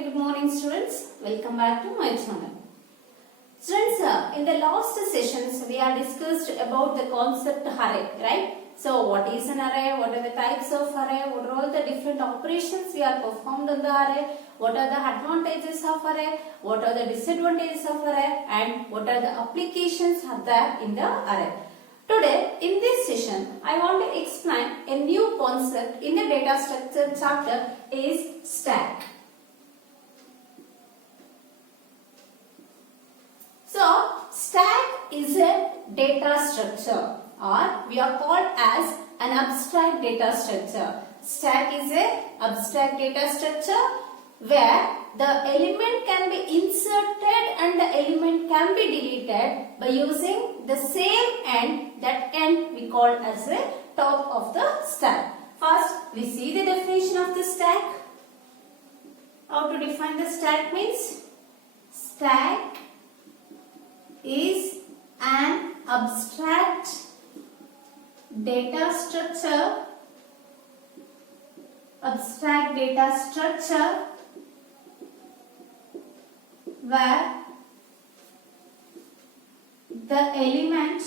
very good morning students. Welcome back to my channel. Students, in the last sessions we have discussed about the concept array, right? So what is an array, what are the types of array, what are all the different operations we are performed on the array, what are the advantages of array, what are the disadvantages of array, and what are the applications are there in the array. Today, in this session, I want to explain a new concept in the data structure chapter is stack. So, stack is a data structure or we are called as an abstract data structure. Stack is a abstract data structure where the element can be inserted and the element can be deleted by using the same end. That end we call as the top of the stack. First, we see the definition of the stack. How to define the stack means? Stack is an abstract data structure where the element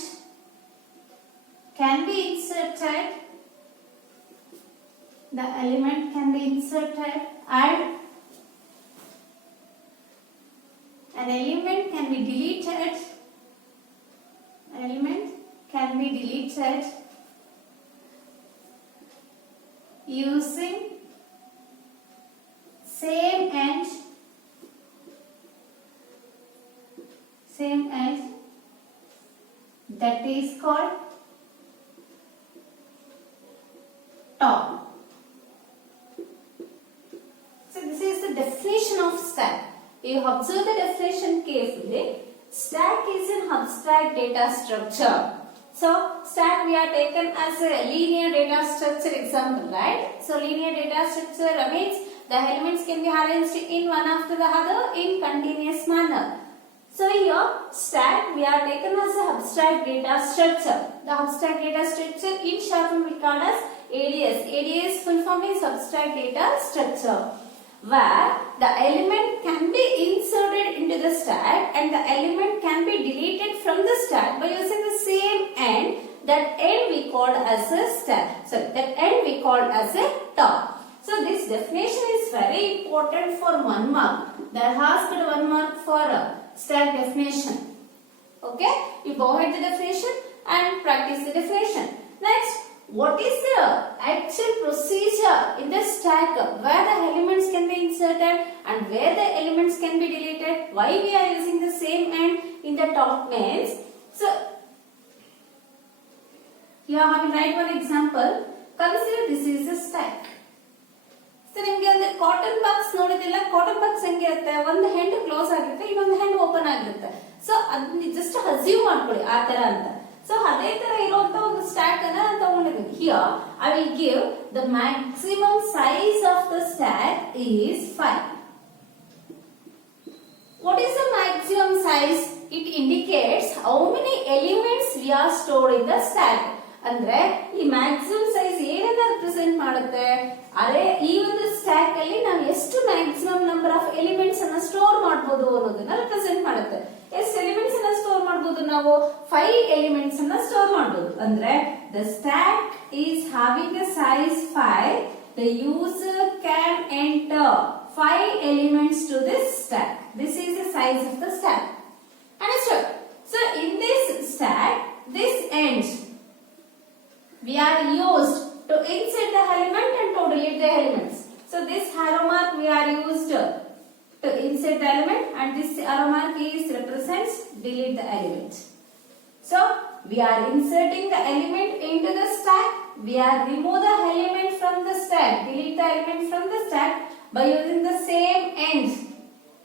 can be inserted, and an element can be deleted, using same end that is called top. So this is the definition of stack. You observe the definition carefully. Stack is an abstract data structure. So stack we are taken as a linear data structure example, right? So linear data structure means the elements can be arranged in one after the other in continuous manner. So here stack we are taken as an abstract data structure. The abstract data structure in short form we call as ADS. ADS full form is abstract data structure, where the element can be inserted into the stack and the element can be deleted from the stack by using the same end. That end we called as a stack. So that end we called as a top. So this definition is very important for 1 mark. They asked 1 mark for stack definition. Okay, you go ahead the definition and practice the definition. Next, what is the actual procedure in the stack where the elements can be inserted and where the elements can be deleted? Why we are using the same end in the top means? So here I will write one example. Consider this is a stack. So ನಿಮಗೆ ಒಂದು cotton box ನೋಡಿದಿಲ್ಲ, cotton box ಹೆಂಗಿರುತ್ತೆ, ಒಂದು end close ಆಗಿರುತ್ತೆ, ಇನ್ನೊಂದು end open ಆಗಿರುತ್ತೆ. So ಅದನ್ನ just assume ಮಾಡ್ಕೊಳ್ಳಿ ಆ ತರ ಅಂತ. ಸೊ ಅದೇ ತರ ಇರುವಂತ ಒಂದು ಸ್ಟ್ಯಾಕ್ ಅನ್ನ ನಾನು ತಗೊಂಡಿದ್ದೀನಿ. Here I will give the maximum size of the stack is 5. What is the maximum size? It indicates how many elements we are stored in the stack. ಅಂದ್ರೆ ಈ ಮ್ಯಾಕ್ಸಿಮಮ್ ಸೈಜ್ ಏನನ್ನ ರೆಪ್ರೆಸೆಂಟ್ ಮಾಡುತ್ತೆ? ಅರೆ ಈ ಒಂದು ಸ್ಟ್ಯಾಕ್ ಅಲ್ಲಿ ನಾವು ಎಷ್ಟು ಮ್ಯಾಕ್ಸಿಮಮ್ ನಂಬರ್ ಆಫ್ ಎಲಿಮೆಂಟ್ಸ್ ಅನ್ನ ಸ್ಟೋರ್ ಮಾಡಬಹುದು ಅನ್ನೋದನ್ನ ರೆಪ್ರೆಸೆಂಟ್ ಮಾಡುತ್ತೆ. ಎಷ್ಟು ಎಲಿಮೆಂಟ್ಸ್ ಅನ್ನ ಸ್ಟೋರ್ ಮಾಡಬಹುದು? ನಾವು 5 ಎಲಿಮೆಂಟ್ಸ್ ಅನ್ನ ಸ್ಟೋರ್ ಮಾಡಬಹುದು. ಅಂದ್ರೆ the stack is having a size 5. The user can enter 5 elements to this stack. This is the size of the stack. Understood? So in this stack, this end we are used to insert the element and to delete the elements. So this arrow mark we are used to insert the element and this arrow mark is represents delete the element. So we are inserting the element into the stack. We are remove the element from the stack, delete the element from the stack by using the same end.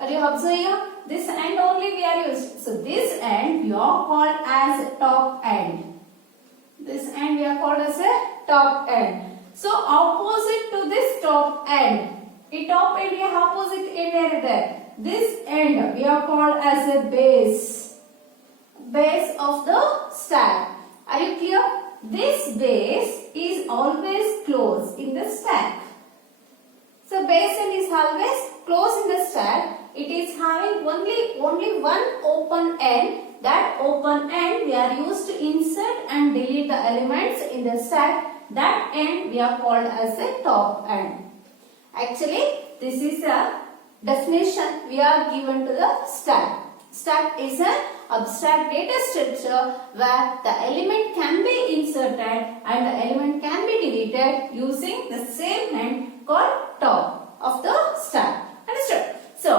Are you observing here? This end only we are used. So this end we are called as top end. This end we are called as a top end. So opposite to this top end, the top end is opposite end there. This end we are called as a base of the stack. Are you clear? This base is always closed in the stack. So base end is always closed in the it is having only one open end. That open end we are used to insert and delete the elements in the stack. That end we are called as a top end. Actually, this is a definition we are given to the stack. Stack is an abstract data structure where the element can be inserted and the element can be deleted using the same end called top of the stack. Understood? So,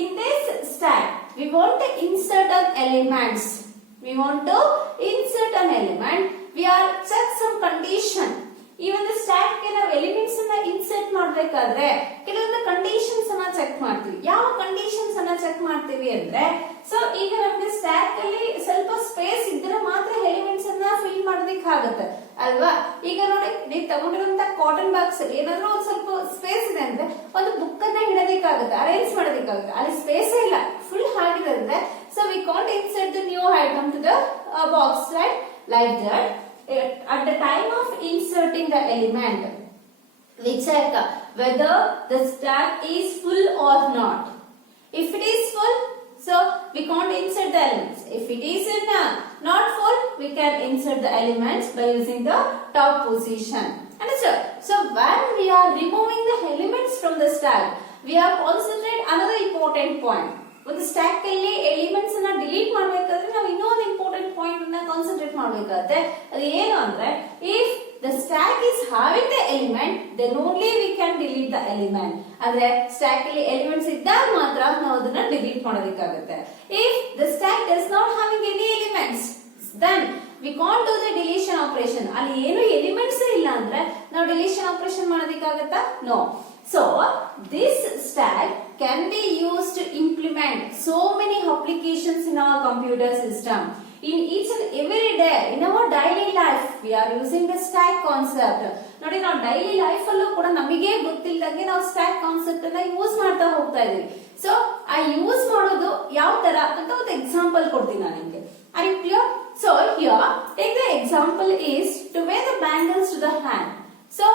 in this stack, we want to insert an elements. We want to insert an element. We are check some condition. Even the stack ಗೆ ನಾವು elements ಅನ್ನ insert ಮಾಡಬೇಕಾದ್ರೆ ಕೆಲವೊಂದು conditions ಅನ್ನ check ಮಾಡ್ತೀವಿ. ಯಾವ conditions ಅನ್ನ check ಮಾಡ್ತೀವಿ ಅಂದ್ರೆ, ಸೊ ಈಗ ನಮಗೆ ಸ್ಟ್ಯಾಕ್ ಅಲ್ಲಿ ಸ್ವಲ್ಪ ಸ್ಪೇಸ್ ಇದ್ರೆ ಮಾತ್ರ ಎಲಿಮೆಂಟ್ಸ್ ಅನ್ನ ಫಿಲ್ ಮಾಡೋದಕ್ಕೆ ಆಗುತ್ತೆ ಅಲ್ವಾ. ಈಗ ನೋಡಿ, ನೀವು ತಗೊಂಡಿರುವಂತ ಕಾಟನ್ ಬಾಕ್ಸ್ ಅಲ್ಲಿ ಏನಾದ್ರೂ ಒಂದು ಸ್ವಲ್ಪ ಸ್ಪೇಸ್ ಇದೆ ಅಂದ್ರೆ ಒಂದು ಬುಕ್ ಅನ್ನ ಇಡೋದಕ್ಕಾಗುತ್ತೆ, ಅರೇಂಜ್ ಮಾಡೋದಕ್ಕಾಗುತ್ತೆ. ಅಲ್ಲಿ ಸ್ಪೇಸ್ ಇಲ್ಲ, ಫುಲ್ ಆಗಿದೆ ಅಂದ್ರೆ, so we can't insert the new item to the box, right? Like that. At the time of inserting the element, we check whether the stack is full or not. If it is full, so we can't insert the elements. If it is not full, we can insert the elements by using the top position. Understood? So when we are removing the elements from the stack, we are concentrate another important point. ಒಂದು stack ಅಲ್ಲಿ elements ಅನ್ನ delete ಮಾಡಬೇಕಾದ್ರೆ ನಾವು ಇನ್ನೊಂದು important point ಅನ್ನ concentrate ಮಾಡಬೇಕಾಗುತ್ತೆ. ಅದು ಏನು ಅಂದ್ರೆ, if the stack is having the element, then only we can delete the element. ಅಂದ್ರೆ ಸ್ಟ್ಯಾಕ್ ಅಲ್ಲಿ ಎಲಿಮೆಂಟ್ಸ್ ಇದ್ದಾಗ ಮಾತ್ರ ನಾವು ಅದನ್ನ ಡಿಲೀಟ್ ಮಾಡೋದಕ್ಕಾಗುತ್ತೆ. If the stack does not having any elements, then we can't do the deletion operation. ಅಲ್ಲಿ ಏನು ಎಲಿಮೆಂಟ್ಸ್ ಇಲ್ಲ ಅಂದ್ರೆ ನಾವು ಡಿಲೀಷನ್ ಆಪರೇಷನ್ ಮಾಡೋದಕ್ಕಾಗತ್ತಾ? No. So, this stack can be used to implement so many applications in our computer system. In each and every day, in our daily life, we are using the stack concept. ನೋಡಿ, ನಾವು daily life ಅಲ್ಲೂ ಕೂಡ ನಮಗೆ ಗೊತ್ತಿಲ್ಲದಂಗೆ ನಾವು stack concept ಅನ್ನ use ಮಾಡ್ತಾ ಹೋಗ್ತಾ ಇದೀವಿ. ಸೊ ಆ ಯೂಸ್ ಮಾಡೋದು ಯಾವ ತರ ಅಂತ ಒಂದು ಎಕ್ಸಾಂಪಲ್ ಕೊಡ್ತೀನಿ ನಾನು ನಿಮಗೆ. Are you clear? So here take the example is to wear the bangles to the hand. So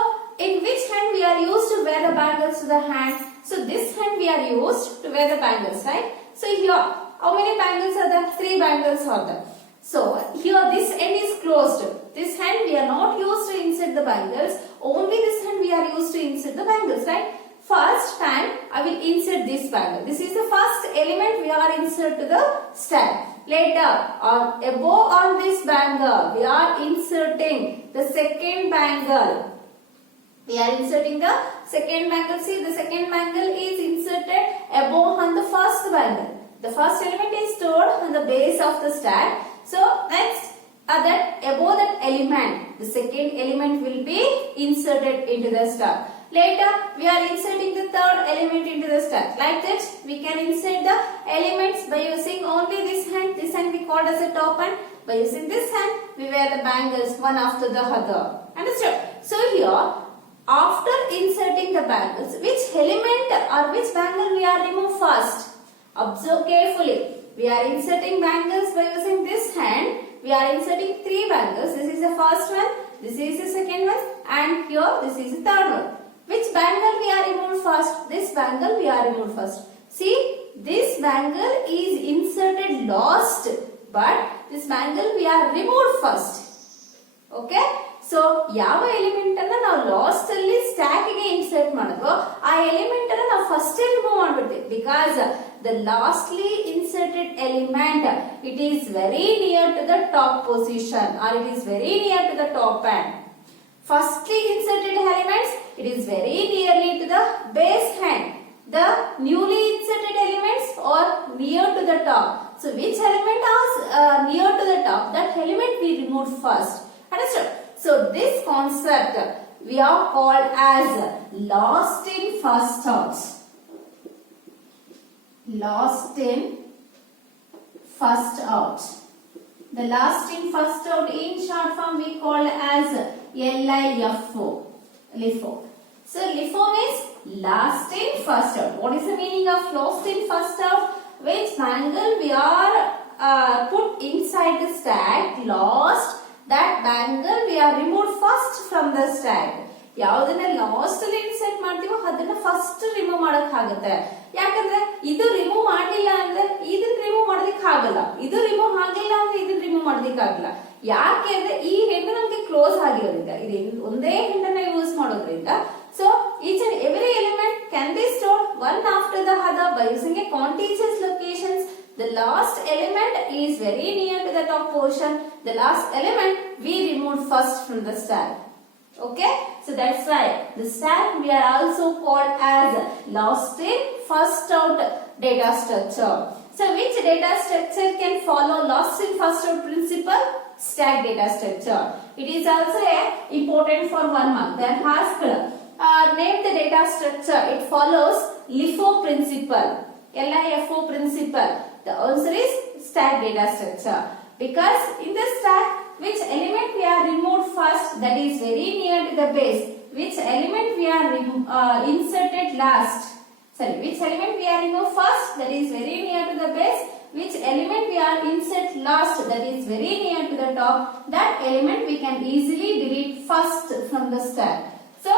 in which hand we are used to wear the bangles to the hand? So this hand we are used to wear the bangles, right? So here, how many bangles are there? 3 bangles are there. So here this end is closed. This hand we are not used to insert the bangles. Only this hand we are used to insert the bangles, right? First time I will insert this bangle. This is the first element we are insert to the stack. Later, above on this bangle, we are inserting the second bangle. We are inserting the second bangle. See, the second bangle is inserted above on the first bangle. The first element is stored on the base of the stack. So next, that above that element, the second element will be inserted into the stack. Later, we are inserting the third element into the stack. Like that, we can insert the elements by using only this hand. This hand we called as a top hand. By using this hand, we wear the bangles one after the other. Understood? So here, after inserting the bangles, which element or which bangle we are remove first? Observe carefully. We are inserting bangles by using this hand. We are inserting 3 bangles. This is the first one, this is the second one, and here this is the third one. Which bangle we are removed first? This bangle we are removed first. See, this bangle is inserted last, but this bangle we are removed first. Okay? So ಯಾವ element ಅನ್ನ ನಾವು last ಅಲ್ಲಿ stack ಗೆ insert ಮಾಡಿದ್ವೋ ಆ element ಅನ್ನ ನಾವು first remove ಮಾಡ್ಬಿಡ್ತೀವಿ. Because the lastly inserted element it is very near to the top position or it is very near to the top hand. Firstly inserted elements it is very nearly to the base hand. The newly inserted elements are near to the top. So which element is near to the top? That element we removed first. Understood? So this concept we are called as lost in first out. Lost in first out. The last in first out in short form we call as LIFO. LIFO. So LIFO means last in first out. What is the meaning of lost in first out? Which bangle we are put inside the stack last, that bangle we are removed first from the stack. ಯಾವುದನ್ನ last ಅಲ್ಲಿ insert ಮಾಡ್ತೀವೋ ಅದನ್ನ first remove ಮಾಡಕ್ ಆಗುತ್ತೆ. ಯಾಕಂದ್ರೆ ಇದು remove ಮಾಡಲಿಲ್ಲ ಅಂದ್ರೆ ಇದನ್ನ ರಿಮೂವ್ ಮಾಡೋದಕ್ಕೆ ಆಗಲ್ಲ, ಇದು ರಿಮೂವ್ ಆಗಿಲ್ಲ ಅಂದ್ರೆ ಇದನ್ನ ರಿಮೂವ್ ಮಾಡೋದಕ್ಕೆ ಆಗಲ್ಲ. ಯಾಕೆ ಅಂದ್ರೆ ಈ ಹೆಂಡ್ ನಮ್ಗೆ ಕ್ಲೋಸ್ ಆಗಿರೋದ್ರಿಂದ, ಇದು ಒಂದೇ ಹೆಂಡನ್ನ ಯೂಸ್ ಮಾಡೋದ್ರಿಂದ, so each and every element can be stored one after the other by using a contiguous locations. The last element is very near to the top portion. The last element we removed first from the stack. Okay, so that's why the stack we are also called as last in first out data structure. So which data structure can follow last in first out principle? Stack data structure. It is also important for 1 mark. They are asked, name the data structure. It follows LIFO principle. LIFO principle. The answer is stack data structure. Because in the stack, which element we are removed first, that is very near to the base. Which element we are inserted last. Sorry, which element we are removed first, that is very near to the base. Which element we are insert last, that is very near to the top. That element we can easily delete first from the stack. So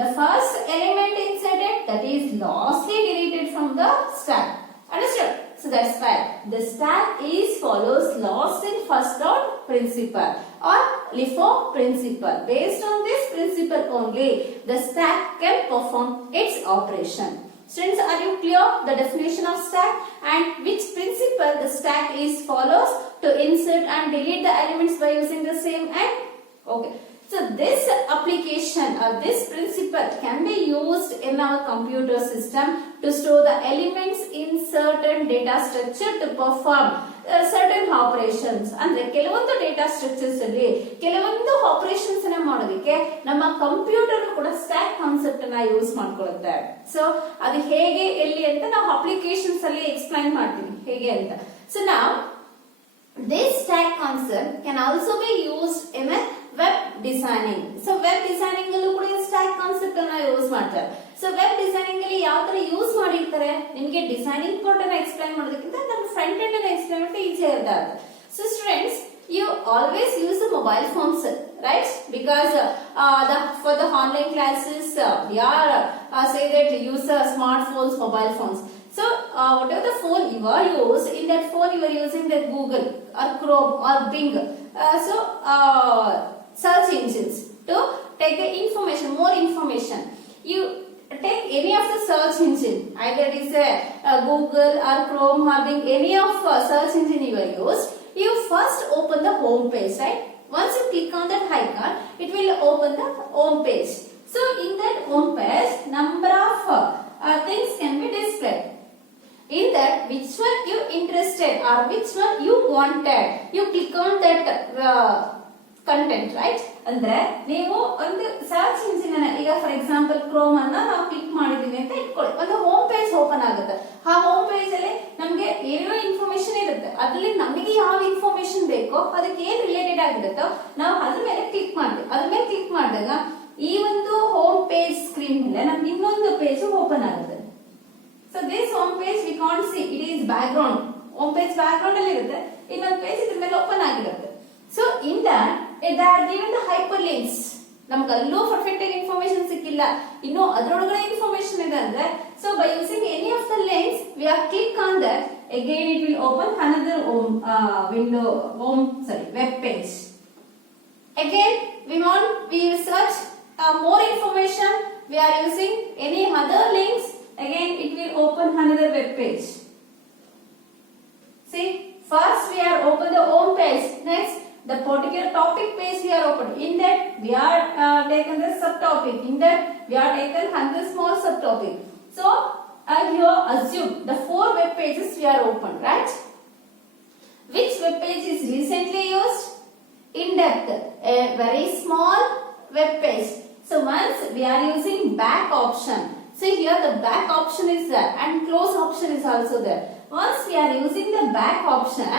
the first element inserted, that is lastly deleted from the stack. Understood? So that's why the stack is follows last in first out principle or LIFO principle. Based on this principle only, the stack can perform its operation. Students, are you clear the definition of stack and which principle the stack is follows to insert and delete the elements by using the same end? Okay. So this application or this principle can be used in our computer system to store the elements in certain data structure to perform certain operations. ಅಂದ್ರೆ ಕೆಲವೊಂದು data structures ಅಲ್ಲಿ ಕೆಲವೊಂದು operations ಅನ್ನ ಮಾಡೋದಕ್ಕೆ ನಮ್ಮ computer ಕೂಡ stack concept ಅನ್ನ use ಮಾಡ್ಕೊಳ್ಳುತ್ತೆ. So ಅದು ಹೇಗೆ ಎಲ್ಲಿ ಅಂತ ನಾವು ಅಪ್ಲಿಕೇಶನ್ಸ್ ಅಲ್ಲಿ ಎಕ್ಸ್ಪ್ಲೈನ್ ಮಾಡ್ತೀವಿ ಹೇಗೆ ಅಂತ. ಸೊ ನಾವು this stack concept can also be used in a web designing. So web designing ಅಲ್ಲೂ ಕೂಡ stack concept ಅನ್ನ ಯೂಸ್ ಮಾಡ್ತಾರೆ. So web designing ಅಲ್ಲಿ ಯಾವ ತರ ಯೂಸ್ ಮಾಡಿರ್ತಾರೆ, ನಿಮಗೆ ಡಿಸೈನಿಂಗ್ ಪಾರ್ಟ್ ಅನ್ನ ಎಕ್ಸ್ಪ್ಲೈನ್ ಮಾಡೋದಕ್ಕಿಂತ ನಮ್ಮ ಫ್ರಂಟ್ ಎಂಡ್ ಅನ್ನ ಎಕ್ಸ್ಪ್ಲೈನ್ ಮಾಡೋದು ಈಸಿ ಇರುತ್ತೆ. So students, you always use the mobile phones, right? Because for the online classes we are say that use smartphones, mobile phones. So whatever the phone you are used, in that phone you are using the Google or Chrome or Bing, search engines to take the information, more information. You take any of the search engine, either it is Google or Chrome or Bing, any of search engine you are used. You first open the home page, right? Once you click on that icon, it will open the home page. So in that home page, number of things can be displayed. In that, which one you interested or which one you wanted, you click on that content, right? ಅಂದ್ರೆ ನೀವು ಒಂದು search engine ಅನ್ನ, ಈಗ for example Chrome ಅನ್ನ ನಾವು click ಮಾಡಿದೀವಿ ಅಂತ ಇಟ್ಕೊಳ್ಳಿ, ಒಂದು ಹೋಮ್ ಪೇಜ್ ಓಪನ್ ಆಗುತ್ತೆ. ಆ ಹೋಮ್ ಪೇಜ್ ಅಲ್ಲಿ ನಮ್ಗೆ ಏನೋ ಇನ್ಫಾರ್ಮೇಶನ್ ಇರುತ್ತೆ, ಅದ್ರಲ್ಲಿ ನಮಗೆ ಯಾವ ಇನ್ಫಾರ್ಮೇಶನ್ ಬೇಕೋ ಅದಕ್ಕೆ ಏನ್ ರಿಲೇಟೆಡ್ ಆಗಿರುತ್ತೋ ನಾವು ಅದ್ರ ಮೇಲೆ ಕ್ಲಿಕ್ ಮಾಡ್ತೀವಿ. ಅದ್ರ ಮೇಲೆ ಕ್ಲಿಕ್ ಮಾಡಿದಾಗ ಈ ಒಂದು ಹೋಮ್ ಪೇಜ್ ಸ್ಕ್ರೀನ್ ಮೇಲೆ ನಮ್ಗೆ ಇನ್ನೊಂದು ಪೇಜ್ ಓಪನ್ ಆಗುತ್ತೆ. So this home page we can't see, it is background. Home page background ಅಲ್ಲಿ ಇರುತ್ತೆ, ಇನ್ನೊಂದು ಪೇಜ್ ಇದ್ರ ಮೇಲೆ ಓಪನ್ ಆಗಿರುತ್ತೆ. So in that they are given the hyperlinks. ನಮ್ಗೆ ಅಲ್ಲೂ ಪರ್ಫೆಕ್ಟ್ ಆಗಿ ಇನ್ಫಾರ್ಮೇಶನ್ ಸಿಕ್ಕಿಲ್ಲ, ಇನ್ನು ಅದರೊಳಗಡೆ ಇನ್ಫಾರ್ಮೇಶನ್ ಇದೆ ಅಂದ್ರೆ, so by using any of the links we have click on that, again it will open another web page. Again we search more information, we are using any other links, again it will open another web page. See, first we are open the home page, next the particular topic page we are open. In that we are taken the subtopic, in that we are taken another small subtopic. So here assume the 4 web pages we are open, right? Which web page is recently used? In depth, a very small web page. So once we are using back option, see here the back option is there and close option is also there. Once we are using the back option,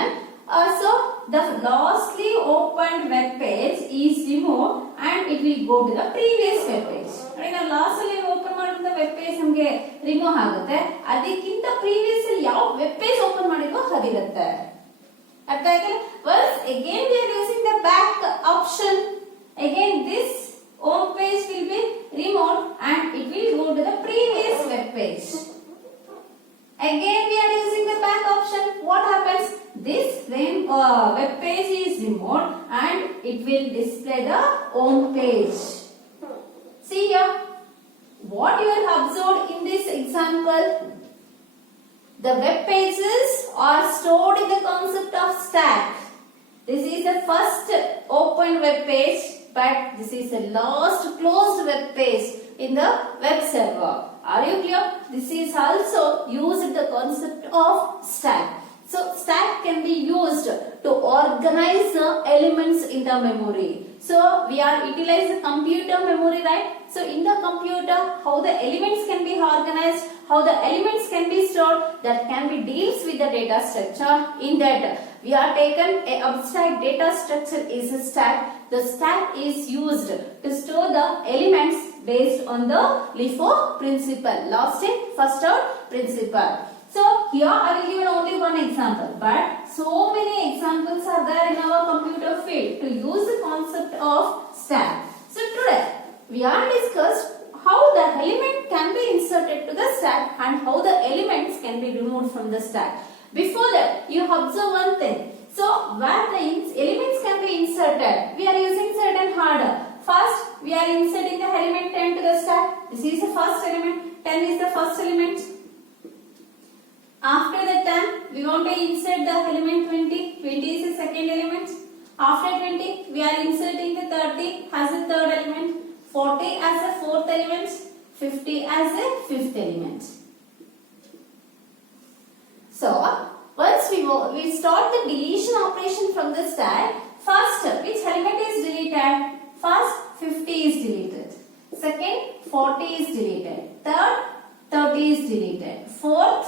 so the lastly opened web page is removed and it will go to the previous web page. Now last ಅಲ್ಲಿ open ಮಾಡಿದ web page ನಮಗೆ remove ಆಗುತ್ತೆ, ಅದಕ್ಕಿಂತ previous ಅಲ್ಲಿ ಯಾವ web page open ಮಾಡಿದ್ವೋ ಅದಿರುತ್ತೆ. ಅರ್ಥ ಆಯ್ತಲ್ಲ? Once again we are using the back option, again this home page will be removed and it will go to the previous web page. Again we are using the back option. What happens? This web page is removed and it will display the home page. See here, what you have observed in this example, the web pages are stored in the concept of stack. This is the first open web page, but this is the last closed web page in the web server. Are you clear? This is also used the concept of stack. So stack can be used to organize the elements in the memory. So we are utilizing computer memory, right? So in the computer, how the elements can be organized, how the elements can be stored, that can be deals with the data structure. In that we are taken a abstract data structure is a stack. The stack is used to store the elements based on the LIFO principle, last in first out principle. So here I will give only one example, but so many examples are there in our computer field to use the concept of stack. So today we are discussed how the element can be inserted to the stack and how the elements can be removed from the stack. Before that, you observe one thing. So where the elements can be inserted, we are using certain order. First, we are inserting the element 10 to the stack. This is the first element. 10 is the first element. After the 10, we want to insert the element 20. 20 is the second element. After 20, we are inserting the 30 as the third element. 40 as the fourth element. 50 as the fifth element. So, once we start the deletion operation from the stack, first, which element is deleted? First, 50 is deleted. Second, 40 is deleted. Third, 30 is deleted. Fourth,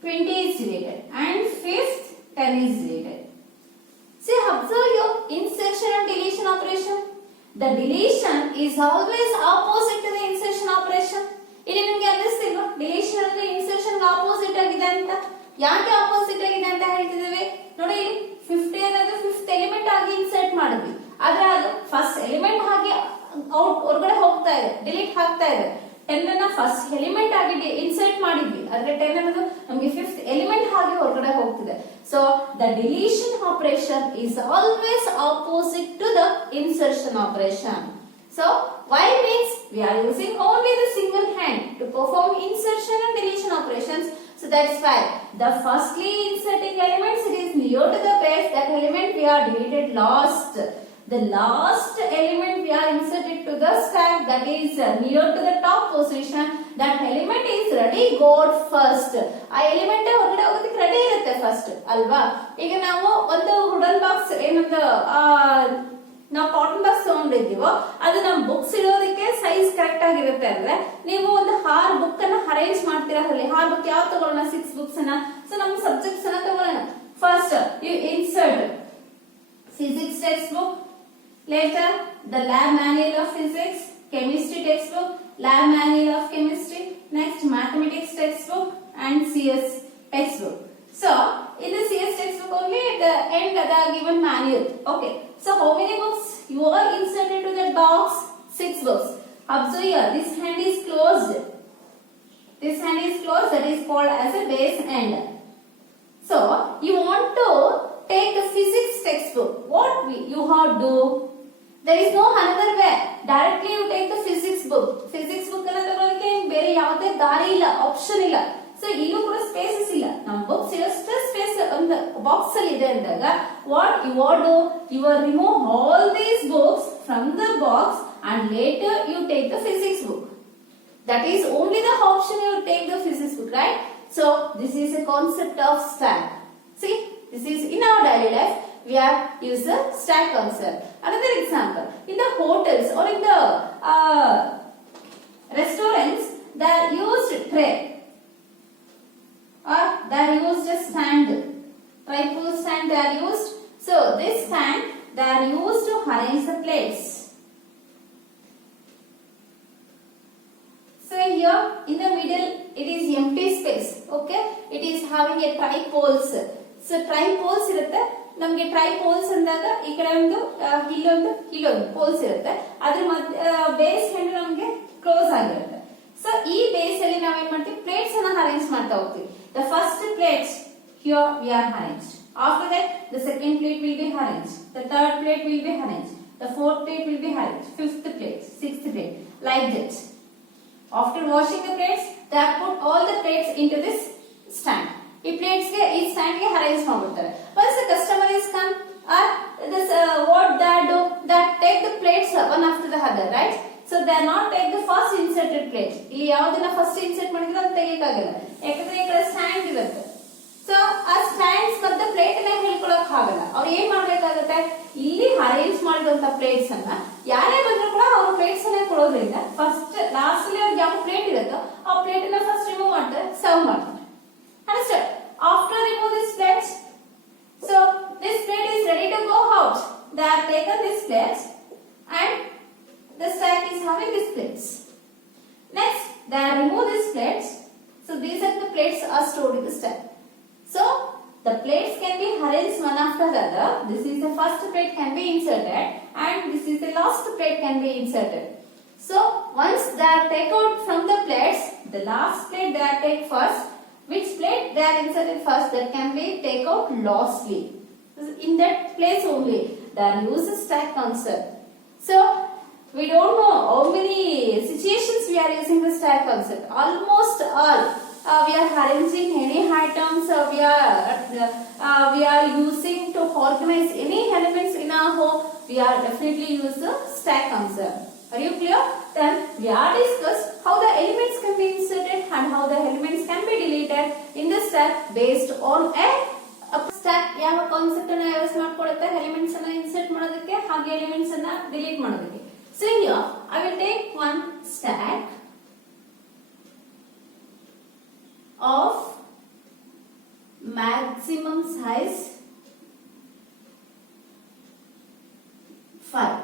20 is deleted. And fifth, 10 is deleted. See, observe your insertion and deletion operation. The deletion is always opposite to the insertion operation. ಇಲ್ಲಿ ನಿಮಗೆ ಅನ್ನಿಸ್ತಿಲ್ವಾ deletion ಅಂದ್ರೆ insertion opposite ಆಗಿದೆ ಅಂತ? ಯಾಕೆ opposite ಆಗಿದೆ ಅಂತ ಹೇಳ್ತಿದ್ದೇವೆ ನೋಡಿ. ಇಲ್ಲಿ 50 ಅನ್ನೋದು ಫಿಫ್ತ್ ಎಲಿಮೆಂಟ್ ಆಗಿ ಇನ್ಸರ್ಟ್ ಮಾಡಿದ್ವಿ, ಆದ್ರೆ ಅದು ಫಸ್ಟ್ ಎಲಿಮೆಂಟ್ ಹಾಗೆ ಔಟ್ ಹೊರಗಡೆ ಹೋಗ್ತಾ ಇದೆ, ಡಿಲೀಟ್ ಆಗ್ತಾ ಇದೆ. 10 ಅನ್ನ ಫಸ್ಟ್ ಎಲಿಮೆಂಟ್ ಆಗಿ ಇನ್ಸರ್ಟ್ ಮಾಡಿದ್ವಿ, ಆದ್ರೆ 10 ಅನ್ನೋದು ನಮಗೆ ಫಿಫ್ತ್ ಎಲಿಮೆಂಟ್ ಹಾಗೆ ಹೊರಗಡೆ ಹೋಗ್ತಿದೆ. So the deletion operation is always opposite to the insertion operation. So, why means we are using only the single hand to perform insertion and deletion operations. So, that's why the firstly inserting elements, it is near to the base, that element we are deleted last. The last element we are inserted to the stack, that is near to the top position, that element is ready got first. ಆ element ಹೊರಗಡೆ ಹೋಗೋದಕ್ಕೆ ready ಇರುತ್ತೆ first ಅಲ್ವಾ. ಈಗ ನಾವು ಒಂದು wooden box ಏನಂತ ನಾವು ಕಾಟನ್ ಬಾಕ್ಸ್ ತಗೊಂಡಿದ್ದೀವೋ ಅದು ನಮ್ಮ ಬುಕ್ಸ್ ಇಡೋದಕ್ಕೆ ಸೈಜ್ ಕರೆಕ್ಟ್ ಆಗಿರುತ್ತೆ. ಅಂದ್ರೆ ನೀವು ಒಂದು 6 ಬುಕ್ ಅನ್ನ ಅರೇಂಜ್ ಮಾಡ್ತೀರಾ, ಅಲ್ಲಿ 6 ಬುಕ್ ಯಾವ ತಗೊಳ್ಳೋಣ? 6 ಬುಕ್ಸ್ ಅನ್ನ. ಸೊ ನಮ್ಮ ಸಬ್ಜೆಕ್ಟ್ಸ್ ಅನ್ನ ತಗೊಳ್ಳೋಣ. First you insert physics textbook, later the lab manual of physics, chemistry textbook, lab manual of chemistry, next mathematics textbook and CS textbook. So in the CS textbook only at the end the given manual. Okay. So how many books you are inserted to that box? 6 books. Observe here, this hand is closed. This hand is closed, that is called as a base end. So you want to take the physics textbook. What you have to do? There is no another way. Directly you take the physics book. Physics book ಅನ್ನ ತಗೊಳ್ಳೋಕೆ ಬೇರೆ ಯಾವುದೇ ದಾರಿ ಇಲ್ಲ, option ಇಲ್ಲ. So ಇಲ್ಲೂ ಕೂಡ spaces ಇಲ್ಲ. ನಮ್ಮ ಬುಕ್ಸ್ ಎಷ್ಟು ಸ್ಪೇಸ್ ಒಂದು ಬಾಕ್ಸ್ ಅಲ್ಲಿ ಇದೆ ಅಂದಾಗ what you want to you remove all these books from the box and later you take the physics book. That is only the option you take the physics book, right? So this is a concept of stack. See, this is in our daily life we have used the stack concept. Another example, in the hotels or in the restaurants, they are used tray or they are used a stand, tripod stand they are used. So this stand they are used to arrange the plates. So here in the middle it is empty space. Okay, it is having a tripoles. So tripoles irutte. ನಮಗೆ ಟ್ರೈಪೋಲ್ಸ್ ಅಂದಾಗ ಈ ಕಡೆ ಒಂದು ಇಲ್ಲೊಂದು poles ಇರುತ್ತೆ, ಅದ್ರ base end ನಮಗೆ close ಆಗಿರುತ್ತೆ. ಸೊ ಈ ಬೇಸ್ ಅಲ್ಲಿ ನಾವೇನ್ ಮಾಡ್ತೀವಿ, ಪ್ಲೇಟ್ಸ್ ಅನ್ನ ಅರೇಂಜ್ ಮಾಡ್ತಾ ಹೋಗ್ತೀವಿ. The first plates here we are arranged. After that the second plate will be arranged, the third plate will be arranged, the fourth plate will be arranged, fifth plate, sixth plate, like that. After washing the plates, they have put all the plates into this stand. ಈ plates ಗೆ ಈ stand ಗೆ arrange ಮಾಡ್ಬಿಡ್ತಾರೆ. Once the customer is come, this what they do, that take the plates one after the other, right? So they are not take the first inserted plate. ಇಲ್ಲಿ ಯಾವುದನ್ನ first insert ಮಾಡಿದ್ರೆ ಅದು ತೆಗಿಯಕ್ಕಾಗಲ್ಲ, ಯಾಕಂದ್ರೆ ಈ ಕಡೆ stand ಇರುತ್ತೆ. So ಆ stands ಮತ್ತೆ ಪ್ಲೇಟ್ ಅನ್ನ ಹೇಳ್ಕೊಳಕ್ ಆಗಲ್ಲ. ಅವ್ರು ಏನ್ ಮಾಡ್ಬೇಕಾಗುತ್ತೆ, ಇಲ್ಲಿ ಅರೇಂಜ್ ಮಾಡಿದಂತ ಪ್ಲೇಟ್ಸ್ ಅನ್ನ ಯಾರೇ ಬಂದ್ರು ಕೂಡ ಅವ್ರ ಪ್ಲೇಟ್ಸ್ ಅನ್ನ ಕೊಡೋದ್ರಿಂದ ಫಸ್ಟ್ ಲಾಸ್ಟ್ ಅಲ್ಲಿ ಅವ್ರಿಗೆ ಯಾವ ಪ್ಲೇಟ್ ಇರುತ್ತೋ ಆ ಪ್ಲೇಟ್ ಅನ್ನ ಫಸ್ಟ್ ರಿಮೂವ್ ಮಾಡ್ತಾರೆ, ಸರ್ವ್ ಮಾಡ್ತಾರೆ. Understand? After remove this plates, so this plate is ready to go out. They have taken this plate and the stack is having these plates. Next, they have removed these plates. So these are the plates are stored in the stack. So the plates can be arranged one after the other. This is the first plate can be inserted and this is the last plate can be inserted. So once they are taken out from the plates, the last plate they are take first. Which plate they are inserted first, that can be take out lastly. In that place only they are use the stack concept. So we don't know how many situations we are using the stack concept. Almost all we are arranging any items, we are using to organize any elements in our home, we are definitely use the stack concept. Are you clear? Then we are discussed how the elements can be inserted and how the elements can be deleted in the stack based on a stack. ಯಾವ concept ಅನ್ನ use ಮಾಡ್ಕೊಳ್ಳುತ್ತೆ, elements ಅನ್ನ insert ಮಾಡೋದಕ್ಕೆ ಹಾಗೆ elements ಅನ್ನ delete ಮಾಡೋದಕ್ಕೆ. So here I will take one stack of maximum size 5.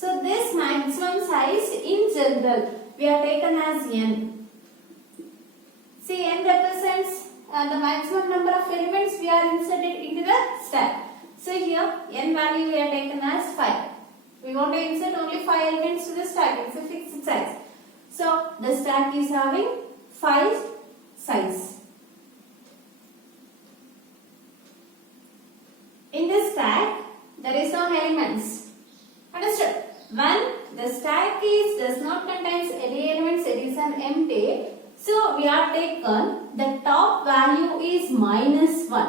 So this maximum size in general we are taken as n. See, n represents the maximum number of elements we are inserted into the stack. So here n value we are taken as 5. We want to insert only 5 elements to the stack. It's a fixed size. So the stack is having 5 size. In this stack there is no elements. Understood? When the stack does not contains any elements, it is an empty. So we are taken the top value is -1.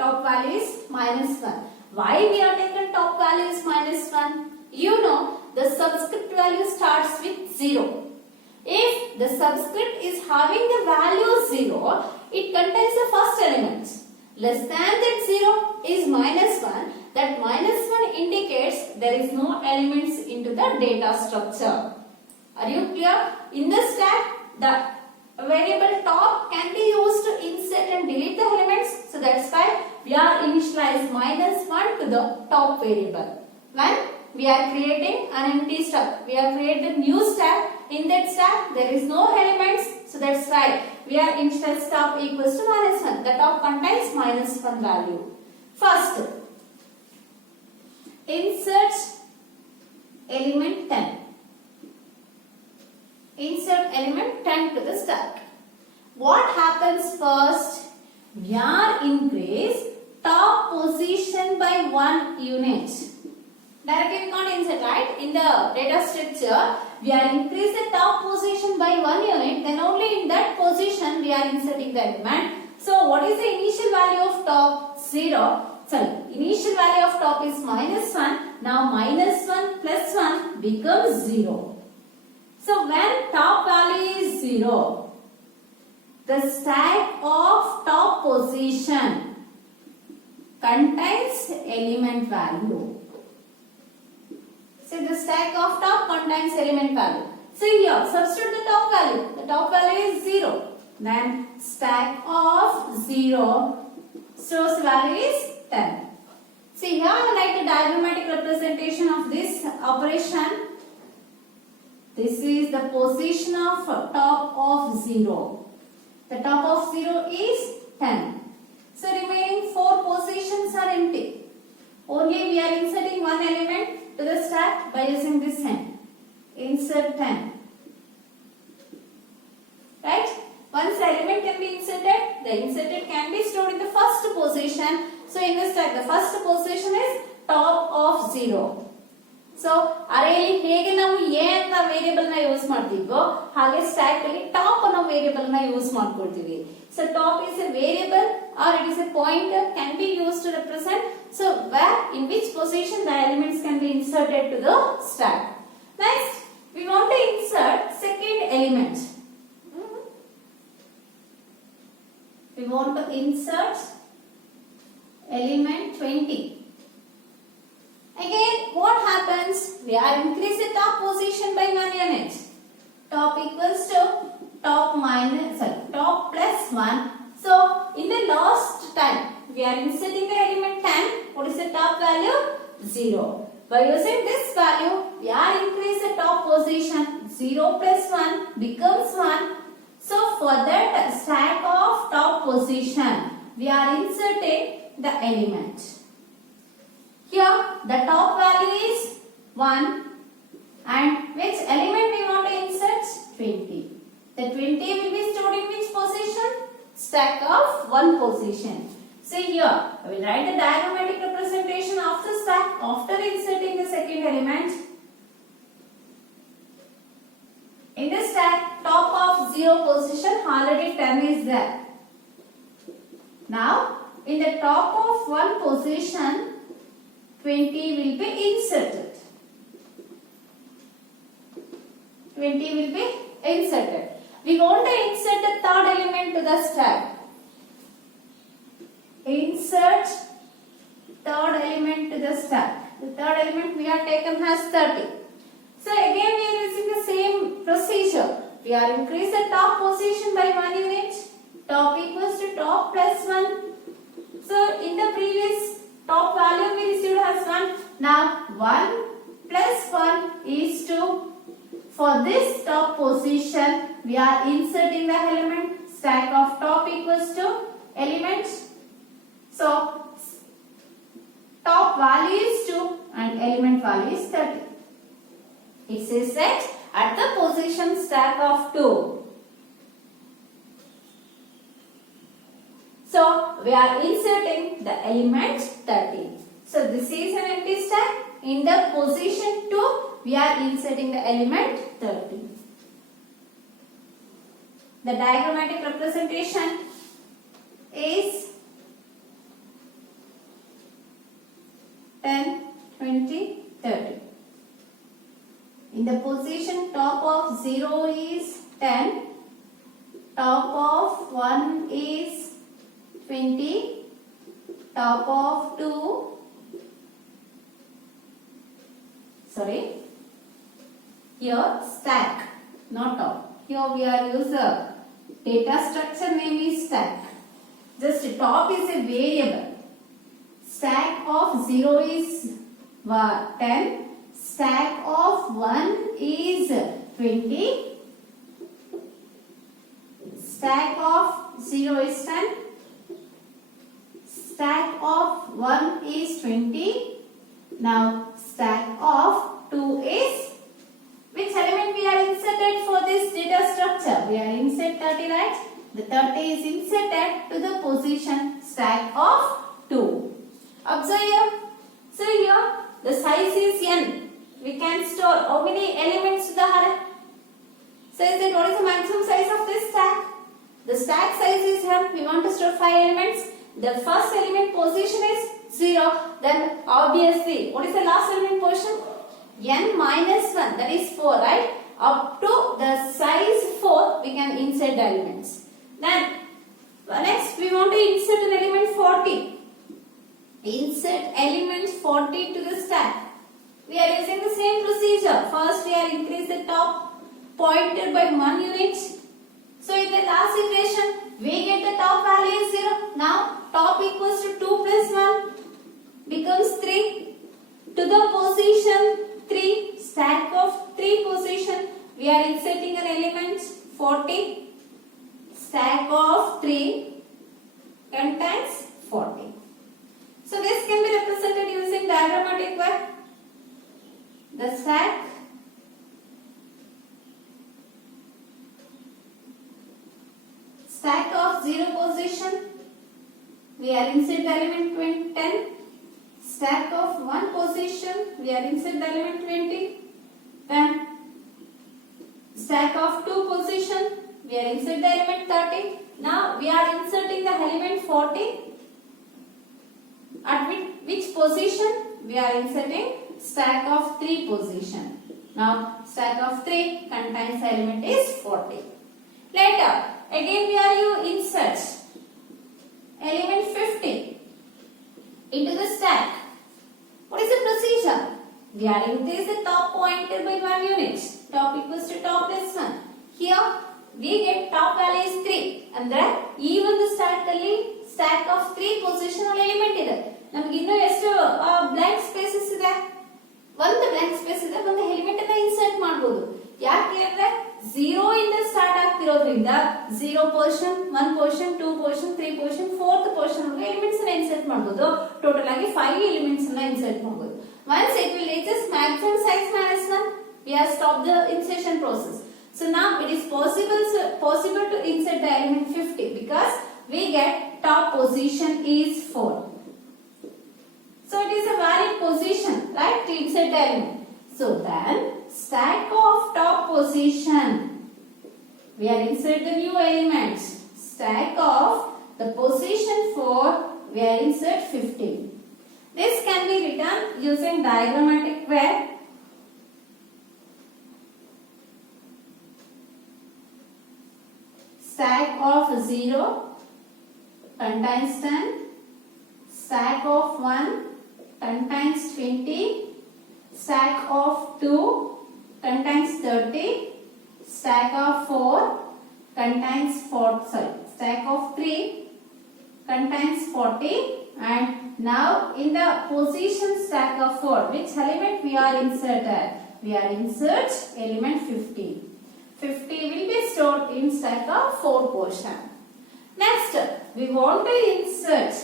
Top value is -1. Why we are taken top value is -1? You know the subscript value starts with 0. If the subscript is having the value 0, it contains the first element. Less than that 0 is -1. That -1 indicates there is no elements into the data structure. Are you clear? In the stack, the variable top can be used to insert and delete the elements. So that's why we are initialize -1 to the top variable. When we are creating an empty stack, we are creating a new stack. In that stack, there is no elements. So that's why we are initialize top equals to -1. The top contains -1 value. First, insert element 10. Insert element 10 to the stack. What happens first? We are increase top position by 1 unit. Directly we can't insert, right? In the data structure, we are increase the top position by 1 unit. Then only in that position we are inserting the element. So what is the initial value of top? 0. Sorry, initial value of top is -1. Now -1 plus 1 becomes 0. So when top value is 0, the stack of top position contains element value. So the stack of top contains element value. So here substitute the top value. The top value is 0. Then stack of 0 source value is 10. See here I like the diagrammatic representation of this operation. This is the position of top of 0. The top of 0 is 10. So remaining 4 positions are empty. Only we are inserting one element to the stack by using this n. insert 10. Right? Once the element can be inserted, the inserted can be stored in the first position. So in the stack, the first position is top of 0. So array ಹೇಗೆ ನಾವು a ಅಂತ variable ನ use ಮಾಡ್ತೀವೋ ಹಾಗೆ stack ಅಲ್ಲಿ top ಅನ್ನೋ variable ನ use ಮಾಡ್ಕೊಳ್ತೀವಿ. So top is a variable or it is a pointer can be used to represent. So where in which position the elements can be inserted to the stack. Next, we want to insert second element. We want to insert element 20. Again, what happens? We are increase the top position by 1 unit. Top equals to top plus 1. So, in the last time, we are inserting the element 10. What is the top value? 0. By using this value, we are increase the top position. 0 plus 1 becomes 1. So, for that stack of top position, we are inserting the element. Here the top value is 1 and which element we want to insert? 20. The 20 will be stored in which position? Stack of 1 position. See here, I will write the diagrammatic representation of the stack after inserting the second element. In the stack, top of 0 position already 10 is there. Now, in the top of 1 position, 20 will be inserted. 20 will be inserted. We want to insert the third element to the stack. Insert third element to the stack. The third element we have taken has 30. So again we are using the same procedure. We are increase the top position by 1 unit. Top equals to top plus 1. So in the previous top value we received as 1. Now 1 plus 1 is 2. For this top position we are inserting the element. Stack of top equals to element. So top value is 2 and element value is 30. It is set at the position stack of 2. So we are inserting the element 30. So this is an empty stack. In the position 2, we are inserting the element 30. The diagrammatic representation is 10, 20, 30. In the position top of 0 is 10, top of 1 is 20, top of 2, here stack, not top. Here we are using data structure name is stack. Just top is a variable. Stack of 0 is 10, stack of 1 is 20, stack of 0 is 10, stack of 1 is 20. Now stack of 2 is, which element we are inserted for this data structure? We are insert 30, right? The 30 is inserted to the position stack of 2. Observe here. So here the size is n. We can store how many elements to the array? Says that what is the maximum size of this stack? The stack size is m. We want to store 5 elements. The first element position is 0. Then obviously, what is the last element position? N minus 1, that is 4, right? Up to the size 4, we can insert the elements. Then, next we want to insert an element 40. Insert element 40 to the stack. We are using the same procedure. First, we are increase the top pointer by 1 unit. So, in the last iteration, we get the top value is 0. Now, top equals to 2 plus 1 becomes 3. To the position 3, stack of 3 position, we are inserting an element 40. Stack of 3 contains 40. So this can be represented using diagrammatic way. The stack stack of 0 position, we are insert the element 10. Stack of 1 position, we are insert the element 20. Then stack of 2 position, we are insert the element 30. Now we are inserting the element 40. At which position? We are inserting stack of 3 position. Now stack of 3 contains element is 40. Later again we are insert element 50 into the stack. What is the procedure? We are increase the top pointer by 1 unit. Top equals to top plus 1. Here we get top value is 3. ಅಂದ್ರೆ ಈ ಒಂದು stack ಅಲ್ಲಿ stack of 3 positional element ಇದೆ. ನಮಗೆ ಇನ್ನೂ ಎಷ್ಟು blank spaces ಇದೆ? ಒಂದು ಬ್ಲಾಂಕ್ ಸ್ಪೇಸ್ ಇದೆ, ಒಂದು ಎಲಿಮೆಂಟ್ ಅನ್ನ ಇನ್ಸರ್ಟ್ ಮಾಡಬಹುದು. ಯಾಕೆ ಅಂದ್ರೆ 0 ಇಂದ ಸ್ಟಾರ್ಟ್ ಆಗ್ತಿರೋದ್ರಿಂದ 0 position, 1 position, 2 position, 3 position, 4th position elements ಅನ್ನ ಇನ್ಸರ್ಟ್ ಮಾಡಬಹುದು. ಟೋಟಲ್ ಆಗಿ 5 ಎಲಿಮೆಂಟ್ಸ್ ಅನ್ನ ಇನ್ಸರ್ಟ್ ಮಾಡಬಹುದು. Once it will reach its maximum size minus 1, we have stopped the insertion process. So now it is possible to insert the element 50 because we get top position is 4. So it is a valid position, right, to insert the element. So then stack of top position, we are insert the new elements. Stack of the position 4, we are insert 50. This can be written using diagrammatic way. Stack of 0 contains 10. Stack of 1 contains 20. Stack of 2 contains 30. Stack of 4 contains 40. Stack of 3 contains 40. And now in the position stack of 4, which element we are inserted? We are insert element 50. 50 will be stored in stack of 4 portion. Next, we want to insert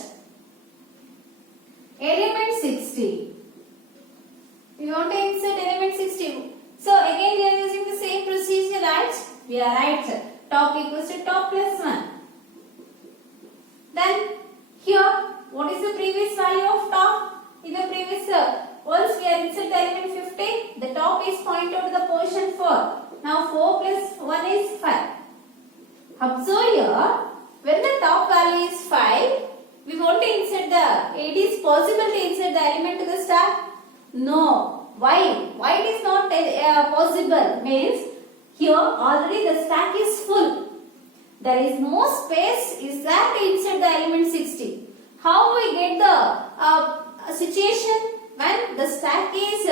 element 60. We want to insert element 60. So again we are using the same procedure, right? We are right. Top equals to top plus 1. Then here, what is the previous value of top? In the previous, once we are insert the element 50, the top is pointed to the position 4. Now 4 plus 1 is 5. Observe here, when the top value is 5, we want to insert it is possible to insert the element to the stack? No. Why? Why it is not possible? Means here already the stack is full. There is no space is there to insert the element 60. How we get the situation when the stack is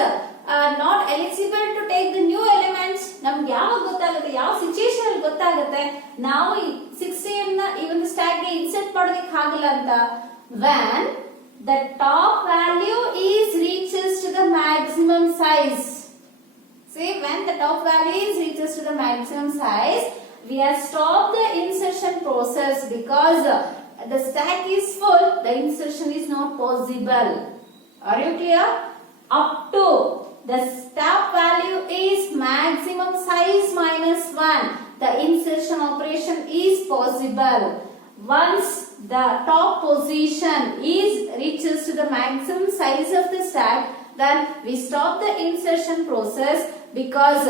not eligible to take the new elements? ನಮಗೆ ಯಾವಾಗ ಗೊತ್ತಾಗುತ್ತೆ, ಯಾವ situation ಅಲ್ಲಿ ಗೊತ್ತಾಗುತ್ತೆ ನಾವು 60 ಅನ್ನ ಈ ಒಂದು ಸ್ಟ್ಯಾಕ್ ಗೆ ಇನ್ಸರ್ಟ್ ಮಾಡೋದಕ್ಕೆ ಆಗಲ್ಲ ಅಂತ? when the top value is reaches to the maximum size. See, when the top value is reaches to the maximum size, we have stopped the insertion process because the stack is full, the insertion is not possible. Are you clear? Up to the top value is maximum size minus 1, the insertion operation is possible. Once the top position is reaches to the maximum size of the stack, then we stop the insertion process because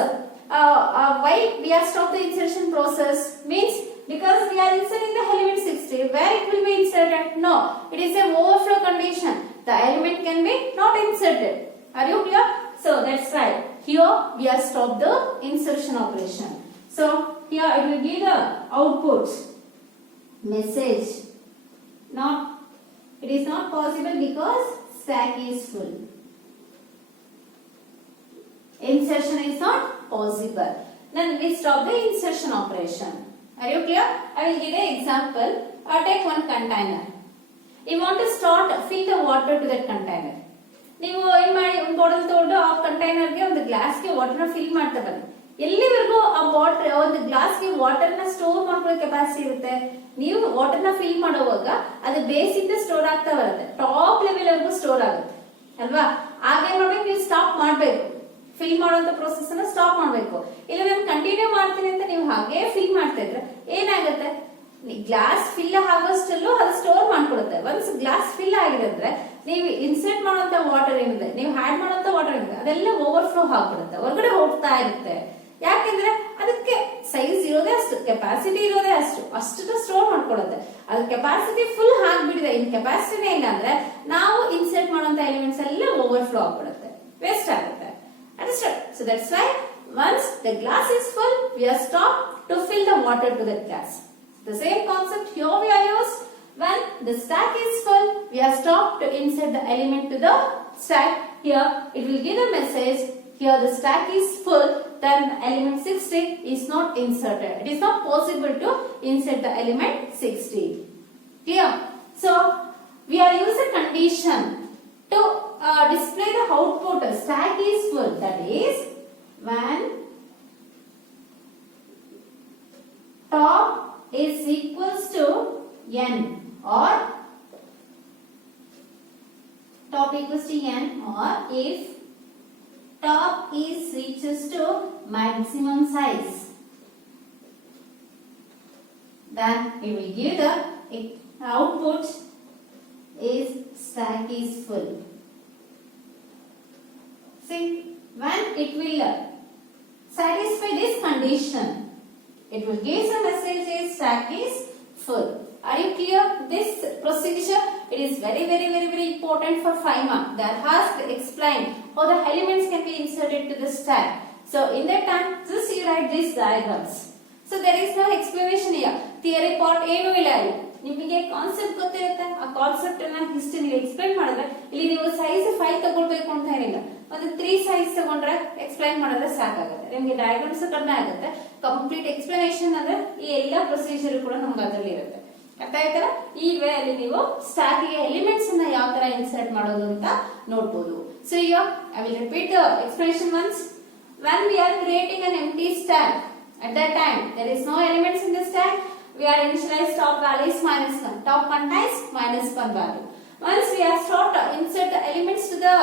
why we have stopped the insertion process means because we are inserting the element 60. Where it will be inserted? No, it is a overflow condition. The element can be not inserted. Are you clear? So that's right. Here we have stopped the insertion operation. So here it will give the output message. It is not possible because stack is full. Insertion is not possible. Then we stop the insertion operation. Are you clear? I will give an example. Take one container. You want to fill the water to that container. ನೀವು ಏನು ಮಾಡಿ ಒಂದು bottle ತಗೊಂಡು ಆ ಕಂಟೈನರ್ಗೆ ಒಂದು ಗ್ಲಾಸ್ಗೆ ವಾಟರ್ನ fill ಮಾಡ್ತಾ ಬನ್ನಿ. ಎಲ್ಲಿವರೆಗೂ ಆ ವಾಟರ್ ಒಂದು ಗ್ಲಾಸ್ಗೆ ವಾಟರ್ನ ಸ್ಟೋರ್ ಮಾಡ್ಕೊಳ್ಳೋ ಕೆಪಾಸಿಟಿ ಇರುತ್ತೆ. ನೀವು ವಾಟರ್ನ ಫಿಲ್ ಮಾಡುವಾಗ ಅದು ಬೇಸಿಂದ ಸ್ಟೋರ್ ಆಗ್ತಾ ಬರುತ್ತೆ, ಟಾಪ್ ಲೆವೆಲ್ ವರೆಗೂ ಸ್ಟೋರ್ ಆಗುತ್ತೆ ಅಲ್ವಾ? ಆಗೇನ್ ಮಾಡ್ಬೇಕು, ನೀವು ಸ್ಟಾಪ್ ಮಾಡಬೇಕು. ಫಿಲ್ ಮಾಡುವಂತ ಪ್ರೋಸೆಸ್ ಅನ್ನ ಸ್ಟಾಪ್ ಮಾಡಬೇಕು. ಇಲ್ಲ ನಾನು ಕಂಟಿನ್ಯೂ ಮಾಡ್ತೀನಿ ಅಂತ ನೀವು ಹಾಗೆ ಫಿಲ್ ಮಾಡ್ತಾ ಇದ್ರೆ ಏನಾಗುತ್ತೆ, ಗ್ಲಾಸ್ ಫಿಲ್ ಆಗೋಷ್ಟಲ್ಲೂ ಅದು ಸ್ಟೋರ್ ಮಾಡ್ಕೊಳುತ್ತೆ. ಒನ್ಸ್ ಗ್ಲಾಸ್ ಫಿಲ್ ಆಗಿದೆ ಅಂದ್ರೆ ನೀವು ಇನ್ಸರ್ಟ್ ಮಾಡುವಂತ ವಾಟರ್ ಏನಿದೆ, ನೀವು ಹ್ಯಾಡ್ ಮಾಡುವಂತ ವಾಟರ್ ಏನಿದೆ ಅದೆಲ್ಲ ಓವರ್ಫ್ಲೋ ಆಗ್ಬಿಡುತ್ತೆ, ಹೊರಗಡೆ ಹೋಗ್ತಾ ಇರುತ್ತೆ. ಯಾಕೆಂದ್ರೆ ಅದಕ್ಕೆ ಸೈಜ್ ಇರೋದೇ ಅಷ್ಟು, ಕೆಪಾಸಿಟಿ ಇರೋದೇ ಅಷ್ಟು ಸ್ಟೋರ್ ಮಾಡ್ಕೊಳ್ಳುತ್ತೆ. ಅದ್ರ ಕೆಪಾಸಿಟಿ ಫುಲ್ ಆಗ್ಬಿಟ್ಟಿದೆ, ಇನ್ ಕೆಪಾಸಿಟಿನೇ ಇಲ್ಲ ಅಂದ್ರೆ ನಾವು ಇನ್ಸರ್ಟ್ ಮಾಡುವಂತ ಎಲಿಮೆಂಟ್ಸ್ ಎಲ್ಲ ಓವರ್ಫ್ಲೋ ಆಗ್ಬಿಡುತ್ತೆ, ವೇಸ್ಟ್ ಆಗುತ್ತೆ. Understood? So that's why once the glass is full, we are stopped to fill the water to that glass. The same concept here we are used. When the stack is full, we are stopped to insert the element to the stack. Here it will give the message, here the stack is full, then element 60 is not inserted. It is not possible to insert the element 60. Clear? So we are using a condition to display the output stack is full, that is when top is equals to n or top equals to n, or if top is reaches to maximum size, then we will give the output is stack is full. See, when it will satisfy this condition, it will give the message is stack is full. Are you clear? This procedure, it is very important for 5 marks. That has to explain how the elements can be inserted to the stack. So in that time, just you write these diagrams. So there is no explanation here. Theory part ಏನು ಇಲ್ಲ. ನಿಮಗೆ concept ಗೊತ್ತಿರುತ್ತೆ, ಆ concept ಅನ್ನ ಇಷ್ಟು ನೀವು explain ಮಾಡಿದ್ರೆ, ಇಲ್ಲಿ ನೀವು ಸೈಜ್ 5 ತಗೊಳ್ಬೇಕು ಅಂತ ಏನಿಲ್ಲ, ಒಂದು 3 ಸೈಜ್ ತಗೊಂಡ್ರೆ ಎಕ್ಸ್ಪ್ಲೈನ್ ಮಾಡಿದ್ರೆ ಸಾಕಾಗುತ್ತೆ. ನಿಮ್ಗೆ ಡಯಾಗ್ರಾಮ್ಸ್ ಕಡಿಮೆ ಆಗುತ್ತೆ. ಕಂಪ್ಲೀಟ್ ಎಕ್ಸ್ಪ್ಲನೇಷನ್ ಅಂದ್ರೆ ಈ ಎಲ್ಲಾ ಪ್ರೊಸೀಜರ್ ಕೂಡ ನಮ್ಗೆ ಅದರಲ್ಲಿ ಇರುತ್ತೆ. ಅರ್ಥ ಆಯ್ತಲ್ಲ? ಈ ವೇ ಅಲ್ಲಿ ನೀವು ಸ್ಟಾಕ್ ಗೆ ಎಲಿಮೆಂಟ್ಸ್ ಅನ್ನ ಯಾವ ತರ ಇನ್ಸರ್ಟ್ ಮಾಡೋದು ಅಂತ ನೋಡಬಹುದು. So here I will repeat the explanation once. When we are creating an empty stack, at that time there is no elements in the stack. We are initialize top values -1. Top contains -1 value. Once we are start to insert the elements to the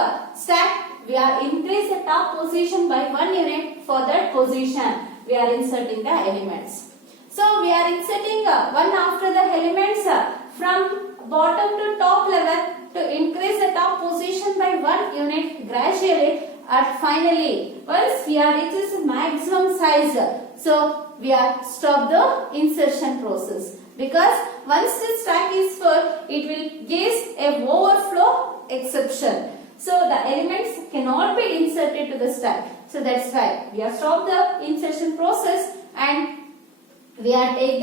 stack, we are increase the top position by 1 unit. For that position, we are inserting the elements. So we are inserting one after the elements from bottom to top level to increase the top position by 1 unit gradually. At finally, once we are reaches maximum size, so we are stop the insertion process, because once the stack is full, it will give a overflow exception. So the elements cannot be inserted to the stack. So that's why we are stop the insertion process and we are take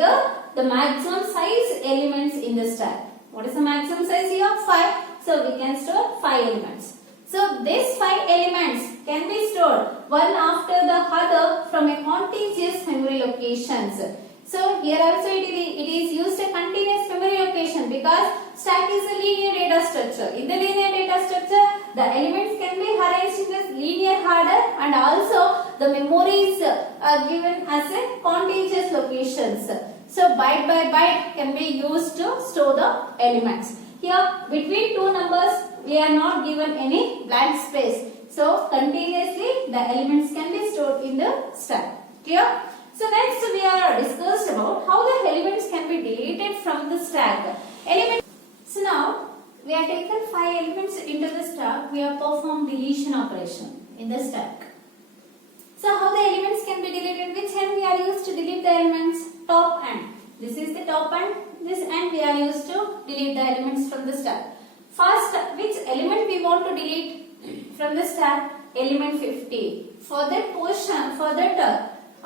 the maximum size elements in the stack. What is the maximum size here? 5. So we can store 5 elements. So these 5 elements can be stored one after the other from a contiguous memory locations. So here also it is used a continuous memory location, because stack is a linear data structure. In the linear data structure, the elements can be arranged in this linear order, and also the memories are given as a contiguous locations. So byte by byte can be used to store the elements. Here between two numbers we are not given any blank space. So continuously the elements can be stored in the stack. Clear? So next we are discussed about how the elements can be deleted from the stack. So now we have taken 5 elements into the stack. We have performed deletion operation in the stack. So how the elements can be deleted? Which hand we are used to delete the elements? Top hand. This is the top hand. This hand we are used to delete the elements from the stack. First, which element we want to delete from the stack? Element 50. For that portion, for that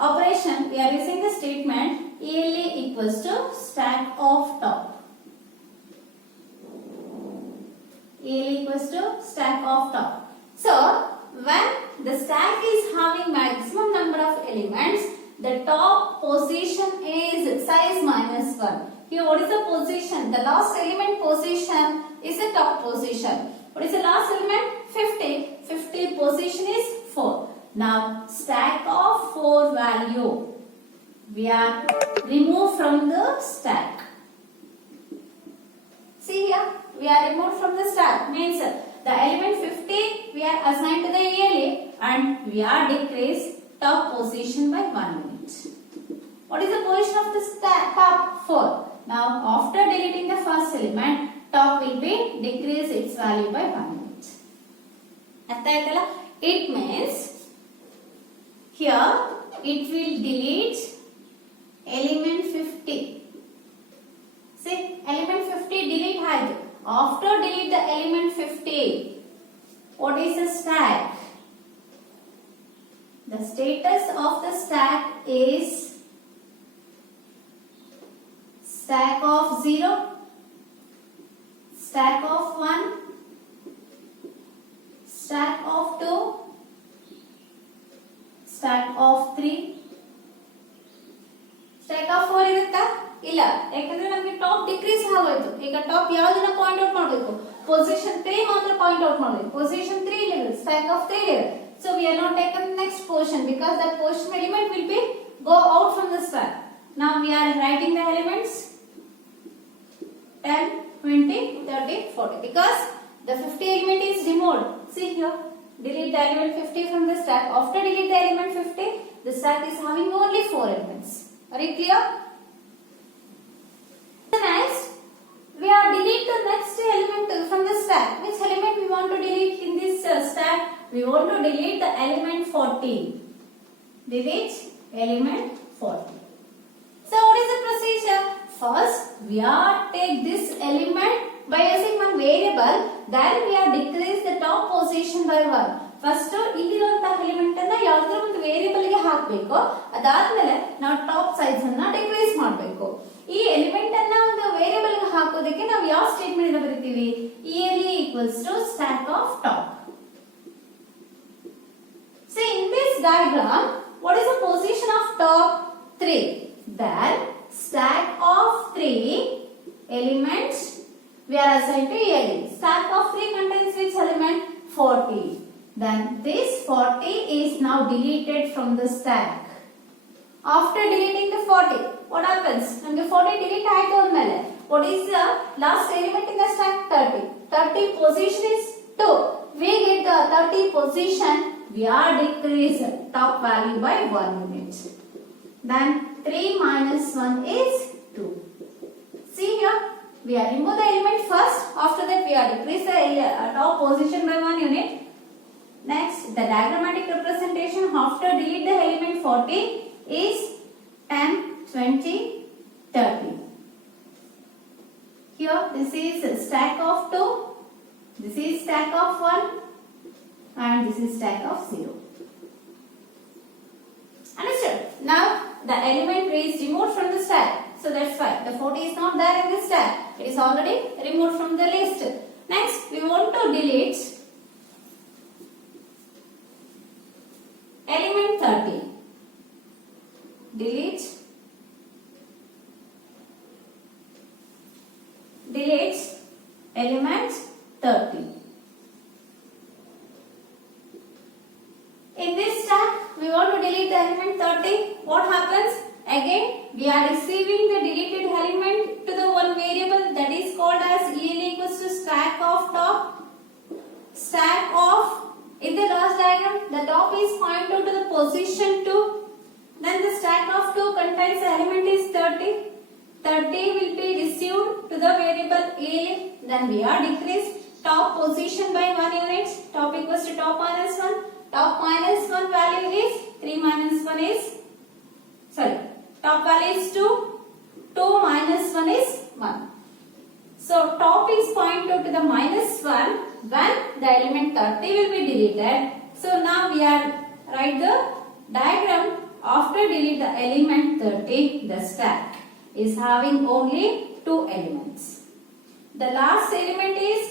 operation, we are using the statement ELA equals to stack of top. ELA equals to stack of top. So when the stack is having maximum number of elements, the top position is size -1. Here what is the position? The last element position is the top position. What is the last element? 50. 50 position is 4. Now stack of 4 value we are removed from the stack. See here, we are removed from the stack, means the element 50 we are assigned to the ELA and we are decreased top position by 1 unit. What is the position of the stack? Top 4. Now after deleting the first element, top will be decrease its value by 1 unit. ಅರ್ಥ ಆಯ್ತಲ್ಲ? It means here it will delete element 50. See, element 50 delete ಆಯ್ತು. After delete the element 50, what is the stack? The status of the stack is stack of 0, stack of 1, stack of 2, stack of 3, stack of 4 ಇರುತ್ತಾ? ಇಲ್ಲ, ಯಾಕಂದ್ರೆ ನಮಗೆ top decrease ಆಗೋಯ್ತು. ಈಗ top ಯಾವ್ದನ್ನ point out ಮಾಡಬೇಕು? Position 3 ಮಾತ್ರ ಪಾಯಿಂಟ್ ಔಟ್ ಮಾಡಬೇಕು. ಪೊಸಿಷನ್ 3 ಲಿವೆ, ಸ್ಟ್ಯಾಕ್ ಆಫ್ 3 ಲಿವೆ. So we are not taken next portion because that portion element will be go out from the stack. Now we are writing the elements 10, 20, 30, 40 because the 50 element is removed. See here, delete the element 50 from the stack. After delete the element 50, the stack is having only 4 elements. Are you clear? Next, we are delete the next element from the stack. Which element we want to delete in this stack? We want to delete the element 40. Delete element 40. So what is the procedure? First, we are take this element by using one variable. Then we are decrease the top position by 1. First, ಇಲ್ಲಿರುವಂತಹ element ಅನ್ನ ಯಾವುದೋ ಒಂದು variable ಗೆ ಹಾಕಬೇಕು. ಅದಾದ್ಮೇಲೆ ನಾವು top size ಅನ್ನ decrease ಮಾಡಬೇಕು. ಈ ಎಲಿಮೆಂಟ್ ಅನ್ನ ಒಂದು ವೇರಿಯಬಲ್ ಗೆ ಹಾಕೋದಕ್ಕೆ ನಾವು ಯಾವ ಸ್ಟೇಟ್ಮೆಂಟ್ ಇಂದ ಬರೀತೀವಿ? ELE equals to stack of top. See, in this diagram, what is the position of top? 3. Then stack of 3 elements we are assigned to ELE. Stack of 3 contains which element? 40. Then this 40 is now deleted from the stack. After deleting the 40, what happens? When the 40 delete ಆಯ್ತು ಅಂದಮೇಲೆ what is the last element in the stack? 30. 30 position is 2. We get the 30 position. We are decrease top value by 1 unit. Then 3 minus 1 is 2. See here, we are remove the element first. After that, we are decrease the top position by 1 unit. Next, the diagrammatic representation after delete the element 40 is 10, 20, 30. Here, this is stack of 2. This is stack of 1. And this is stack of 0. Understood? Now the element is removed from the stack. So that's why the 40 is not there in this stack. It is already removed from the list. Next, we want to delete element 30. Delete element 30. In this stack, we want to delete the element 30. What happens? Again, we are receiving the deleted element to the one variable that is called as ELE equals to stack of top. Stack of, in the last diagram, the top is pointed to the position 2. Then the stack of 2 contains the element is 30. 30 will be received to the variable ELE. Then we are decreased top position by 1 unit. Top equals to top minus 1. Top minus 1 value is 3 minus 1 is, sorry, top value is 2. 2 minus 1 is 1. So top is pointed to the minus 1 when the element 30 will be deleted. So now we are write the diagram after delete the element 30. The stack is having only 2 elements. The last element is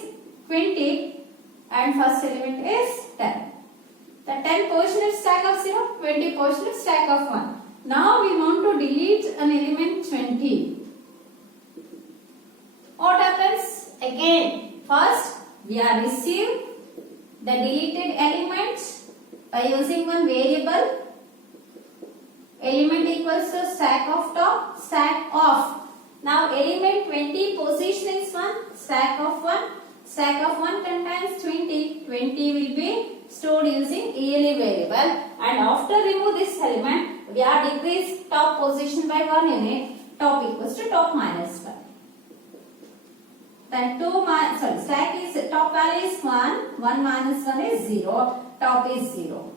20 and first element is 10. The 10 portion is stack of 0, 20 portion is stack of 1. Now we want to delete an element 20. What happens? Again, first we are receive the deleted element by using one variable. Element equals to stack of top, stack of. Now element 20 position is 1, stack of 1. Stack of 1 contains 20. 20 will be stored using ELE variable. And after remove this element, we are decrease top position by 1 unit. top equals to top minus 1. Then stack is top value is 1, 1 minus 1 is 0, top is 0.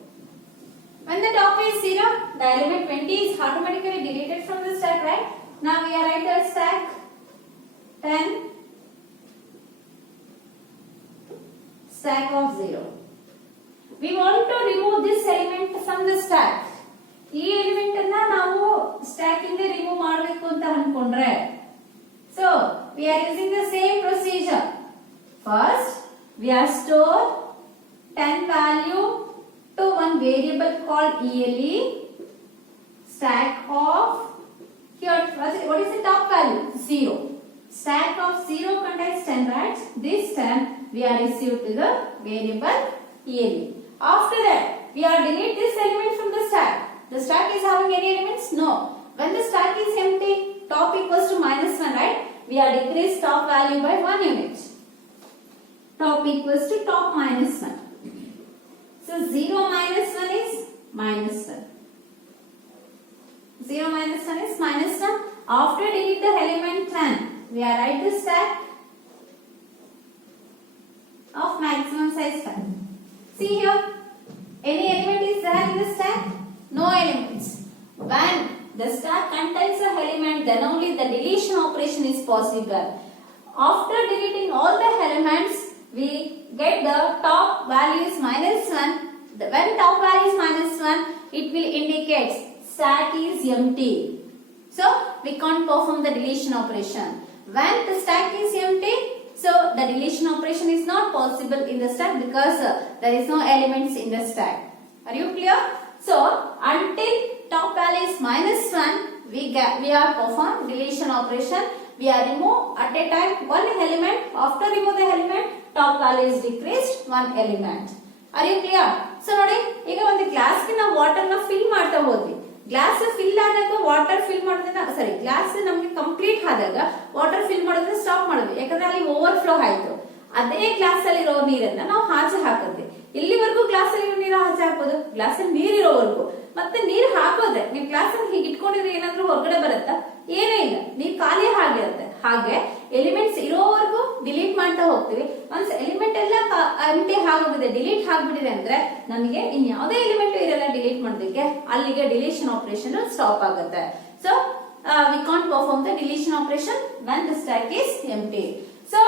When the top is 0, the element 20 is automatically deleted from the stack, right? Now we are write the stack 10, stack of 0. We want to remove this element from the stack. ಈ element ಅನ್ನ ನಾವು stack ಇಂದ remove ಮಾಡಬೇಕು ಅಂತ ಅನ್ಕೊಂಡ್ರೆ, so we are using the same procedure. First we are store 10 value to one variable called ELE, stack of, here what is the top value? 0. Stack of 0 contains 10, right? This 10 we are received to the variable ELE. After that we are delete this element from the stack. The stack is having any elements? No. When the stack is empty, top equals to minus 1, right? We are decrease top value by 1 unit. Top equals to top minus 1. So 0 minus 1 is minus 1. 0 minus 1 is minus 1. After delete the element 10, we are write the stack of maximum size 5. See here, any element is there in the stack? No elements. When the stack contains an element, then only the deletion operation is possible. After deleting all the elements, we get the top value is minus 1. When top value is minus 1, it will indicate stack is empty. So we can't perform the deletion operation. When the stack is empty, so the deletion operation is not possible in the stack because there is no elements in the stack. Are you clear? So until top value is minus 1, we are perform deletion operation. We are remove at a time one element. After remove the element, top value is decreased one element. Are you clear? So ನೋಡಿ, ಈಗ ಒಂದು glass ಗೆ ನಾವು water ನ fill ಮಾಡ್ತಾ ಹೋದ್ವಿ. Glass fill ಆದಾಗ water fill ಮಾಡೋದನ್ನ ಗ್ಲಾಸ್ ನಮಗೆ ಕಂಪ್ಲೀಟ್ ಆದಾಗ ವಾಟರ್ ಫಿಲ್ ಮಾಡೋದನ್ನ ಸ್ಟಾಪ್ ಮಾಡಿದ್ವಿ, ಯಾಕಂದ್ರೆ ಅಲ್ಲಿ ಓವರ್ಫ್ಲೋ ಆಯ್ತು. ಅದೇ ಗ್ಲಾಸ್ ಅಲ್ಲಿ ಇರೋ ನೀರನ್ನ ನಾವು ಆಚೆ ಹಾಕಿದ್ವಿ. ಇಲ್ಲಿವರೆಗೂ ಗ್ಲಾಸ್ ಅಲ್ಲಿ ನೀರು ಆಚೆ ಹಾಕೋದು, ಗ್ಲಾಸ್ ಅಲ್ಲಿ ನೀರ್ ಇರೋವರೆಗೂ. ಮತ್ತೆ ನೀರ್ ಹಾಕೋದ್ರೆ ನೀವು ಗ್ಲಾಸ್ ಅಲ್ಲಿ ಹೀಗೆ ಇಟ್ಕೊಂಡಿದ್ರೆ ಏನಾದ್ರೂ ಹೊರಗಡೆ ಬರುತ್ತಾ? ಏನೇ ಇಲ್ಲ, ನೀರ್ ಖಾಲಿ ಆಗಿರುತ್ತೆ. ಹಾಗೆ ಎಲಿಮೆಂಟ್ಸ್ ಇರೋವರೆಗೂ ಡಿಲೀಟ್ ಮಾಡ್ತಾ ಹೋಗ್ತೀವಿ. ಒನ್ಸ್ ಎಲಿಮೆಂಟ್ ಎಲ್ಲ ಎಂಟಿ ಆಗೋಗಿದೆ, ಡಿಲೀಟ್ ಆಗ್ಬಿಟ್ಟಿದೆ ಅಂದ್ರೆ ನಮಗೆ ಇನ್ ಯಾವುದೇ ಎಲಿಮೆಂಟ್ ಇರಲ್ಲ ಡಿಲೀಟ್ ಮಾಡೋದಕ್ಕೆ, ಅಲ್ಲಿಗೆ ಡಿಲೀಷನ್ ಆಪರೇಷನ್ ಸ್ಟಾಪ್ ಆಗುತ್ತೆ. So we can't perform the deletion operation when the stack is empty. So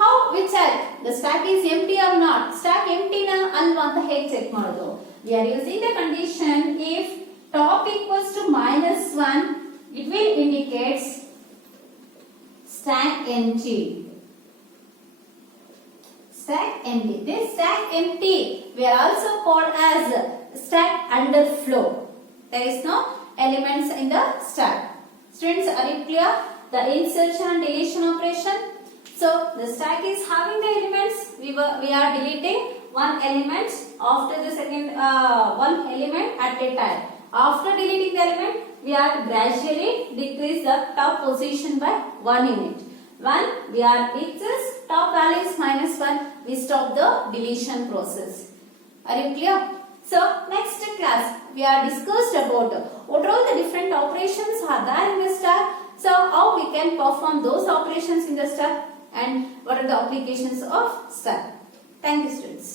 how we check the stack is empty or not? Stack empty na alva anta hege check ಮಾಡೋದು? We are using the condition if top equals to minus 1, it will indicate stack empty. Stack empty. This stack empty we are also called as stack underflow. There is no elements in the stack. Students, are you clear? The insertion and deletion operation. So the stack is having the elements. We are deleting one element after the second one element at a time. After deleting the element, we are gradually decrease the top position by 1 unit. When we are reaches top value is minus 1, we stop the deletion process. Are you clear? So next class we are discussed about what are the different operations are there in the stack. So how we can perform those operations in the stack and what are the applications of stack. Thank you, students.